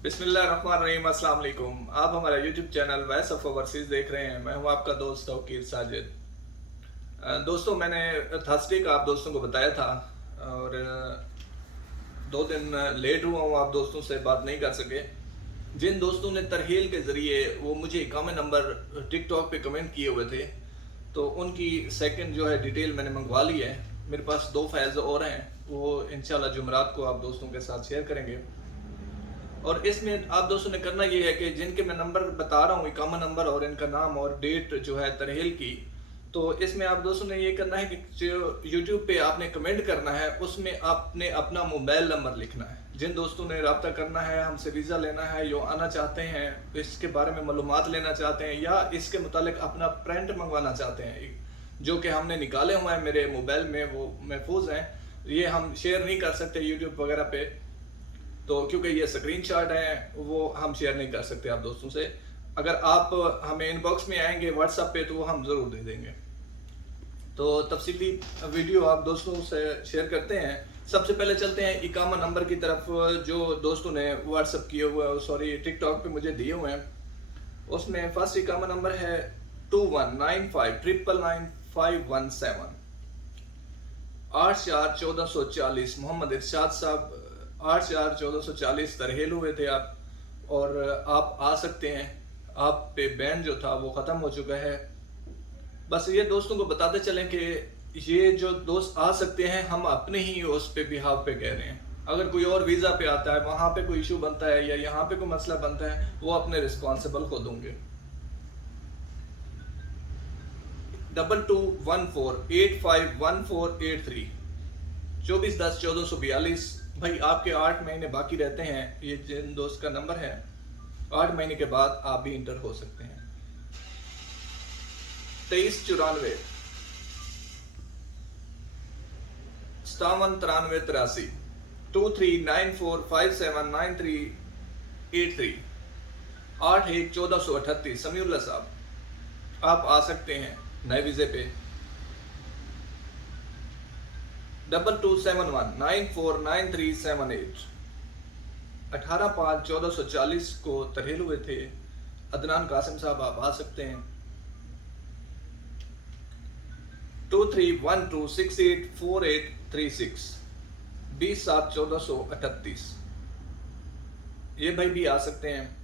बिस्मिल्लाहिर्रहमानिर्रहीम, अस्सलाम वालेकुम। आप हमारा YouTube channel voice of overseas देख रहे हैं। मैं हूं आपका दोस्त तौकीर साजिद। दोस्तों, मैंने थर्सडे का आप दोस्तों को बताया था और 2 दिन लेट हुआ हूं, आप दोस्तों से बात नहीं कर सके। जिन दोस्तों ने तरहील के ज़रिए वो मुझे इकामा नंबर टिकटॉक पे कमेंट किए हुए थे, तो उनकी सेकंड जो है डिटेल मैंने मंगवा ली है। मेरे पास 2 फाइल्स और हैं, वो इंशाल्लाह जुमरात को आप दोस्तों के साथ शेयर करेंगे। और इसमें आप दोस्तों ने करना ये है कि जिनके मैं नंबर बता रहा हूँ, इकामा नंबर और इनका नाम और डेट जो है तरहील की, तो इसमें आप दोस्तों ने ये करना है कि जो यूट्यूब पे आपने कमेंट करना है उसमें आपने अपना मोबाइल नंबर लिखना है। जिन दोस्तों ने रब्ता करना है, हमसे वीज़ा लेना है, जो आना चाहते हैं, इसके बारे में मालूमात लेना चाहते हैं या इसके मुतालिक अपना प्रिंट मंगवाना चाहते हैं, जो कि हमने निकाले हुए हैं मेरे मोबाइल में, वो महफूज हैं, ये हम शेयर नहीं कर सकते यूट्यूब वगैरह पे, तो क्योंकि ये स्क्रीनशॉट है वो हम शेयर नहीं कर सकते आप दोस्तों से। अगर आप हमें इनबॉक्स में आएंगे व्हाट्सएप पे तो वो हम ज़रूर दे देंगे। तो तफसीली वीडियो आप दोस्तों से शेयर करते हैं। सबसे पहले चलते हैं इकामा नंबर की तरफ, जो दोस्तों ने व्हाट्सएप किए हुए, सॉरी टिकटॉक पे मुझे दिए हुए हैं। उसमें फर्स्ट इकामा नंबर है 2195999517। 8/4/1440 मोहम्मद इरशाद साहब। 8/4/1440 तरहेल हुए थे आप, और आप आ सकते हैं। आप पे बैन जो था वो ख़त्म हो चुका है। बस ये दोस्तों को बताते चलें कि ये जो दोस्त आ सकते हैं, हम अपने ही उस पे बिहाव पे कह रहे हैं। अगर कोई और वीज़ा पे आता है, वहाँ पे कोई इशू बनता है या यहाँ पे कोई मसला बनता है, वो अपने रिस्पॉन्सिबल खुद होंगे। 2214851483 24/10/1442। भाई आपके 8 महीने बाकी रहते हैं, ये जिन दोस्त का नंबर है, 8 महीने के बाद आप भी इंटर हो सकते हैं। 2394 579383 2394579383 811438 समीउल्लाह साहब, आप आ सकते हैं नए वीज़े पे। 2271949378 18/5/1440 को तरहील हुए थे। अदनान कासिम साहब, आप आ सकते हैं। 2312684836 20/7/1438 ये भाई भी आ सकते हैं।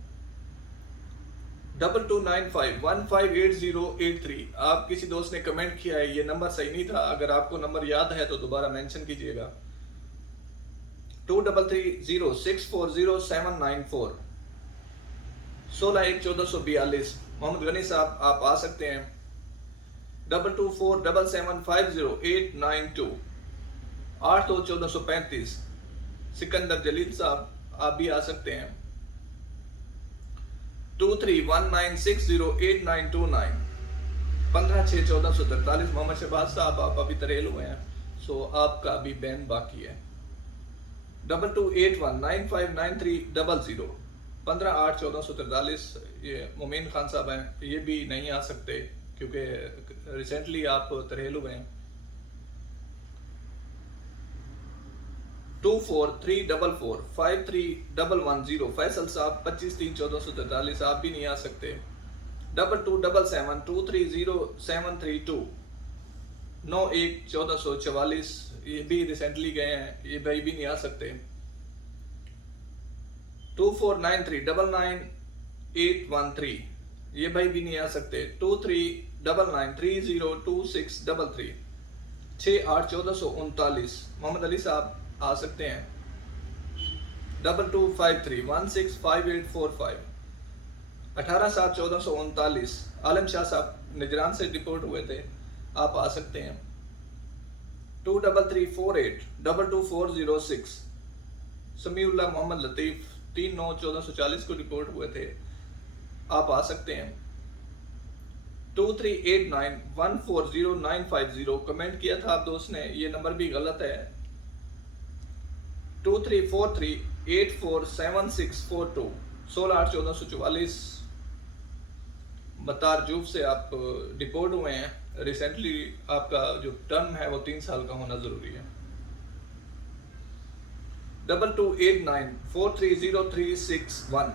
2295158083 आप किसी दोस्त ने कमेंट किया है, ये नंबर सही नहीं था, अगर आपको नंबर याद है तो दोबारा मेंशन कीजिएगा। 2330640794 16/1/1442 मोहम्मद गनी साहब, आप आ सकते हैं। 2247750892 8/2/1435 सिकंदर जलील साहब, आप भी आ सकते हैं। 2319608929 15/6/1443 मोहम्मद शहबाज साहब, आप अभी तरेल हुए हैं, सो आपका अभी बैन बाकी है। 2281959300 15/8/1443 ये मोमिन खान साहब हैं, ये भी नहीं आ सकते क्योंकि रिसेंटली आप तरेल हुए हैं। 2434453110 फैसल साहब 25/3/1443 आप भी नहीं आ सकते। 2277230732 9/1/1444 ये भी रिसेंटली गए हैं, ये भाई भी नहीं आ सकते। 2493999813 ये भाई भी नहीं आ सकते। 2399302633 6/8/1439 मोहम्मद अली साहब आ सकते हैं। 2253165845 18/7/1439 आलम शाह साहब निजरान से रिपोर्ट हुए थे, आप आ सकते हैं। 2334822406 समीउल्लाह मोहम्मद लतीफ़ 3/9/1440 को रिपोर्ट हुए थे, आप आ सकते हैं। 2389140950 कमेंट किया था आप दोस्त ने, ये नंबर भी गलत है। 2343847642 16/8/1444 मतार जूफ से आप डिपोर्ट हुए हैं। रिसेंटली आपका जो टर्म है वो 3 साल का होना ज़रूरी है। 2289430361।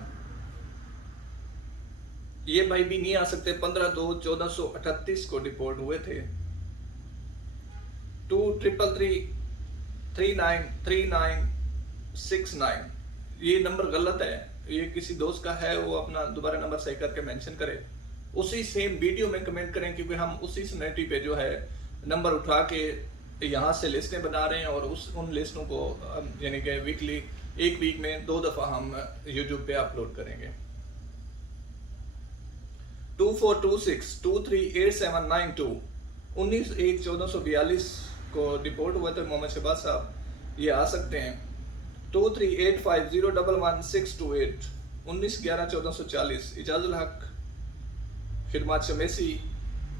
ये भाई भी नहीं आ सकते, 15/2/1438 को डिपोर्ट हुए थे। 2333393969। ये नंबर गलत है, ये किसी दोस्त का है, वो अपना दोबारा नंबर सही करके मेंशन करे, उसी सेम वीडियो में कमेंट करें, क्योंकि हम उसी सिनेरियो पे जो है नंबर उठा के यहाँ से लिस्टें बना रहे हैं और उन लिस्टों को यानी कि वीकली, एक वीक में 2 दफ़ा हम यूट्यूब पे अपलोड करेंगे। 2426238792 19/1/1442 को डिपोर्ट हुए थे मोहम्मद शहबाज साहब, ये आ सकते हैं। 2385011628 19/11/1440 इजाजुल हक खिदमत शमेसी,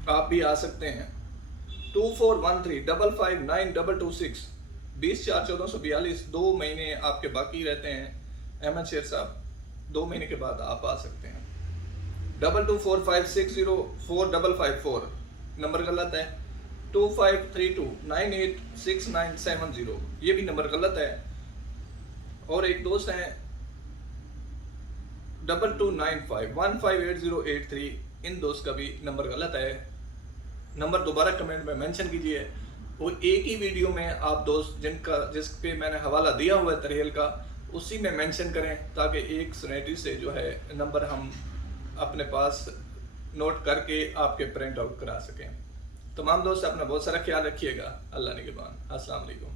आप भी आ सकते हैं। 2413559226 20/4/1442 2 महीने आपके बाकी रहते हैं अहमद शेर साहब, 2 महीने के बाद आप आ सकते हैं। 2245604554 नंबर गलत है। 2532986970 ये भी नंबर गलत है। और एक दोस्त हैं 2295158083, इन दोस्त का भी नंबर गलत है। नंबर दोबारा कमेंट में मेंशन कीजिए, वो एक ही वीडियो में आप दोस्त जिस पे मैंने हवाला दिया हुआ है तरहेल का, उसी में मेंशन करें, ताकि एक सिनेरियो से जो है नंबर हम अपने पास नोट करके आपके प्रिंट आउट करा सकें। तमाम दोस्त अपना बहुत सारा ख्याल रखिएगा। अल्लाह निगहबान। अस्सलाम वालेकुम।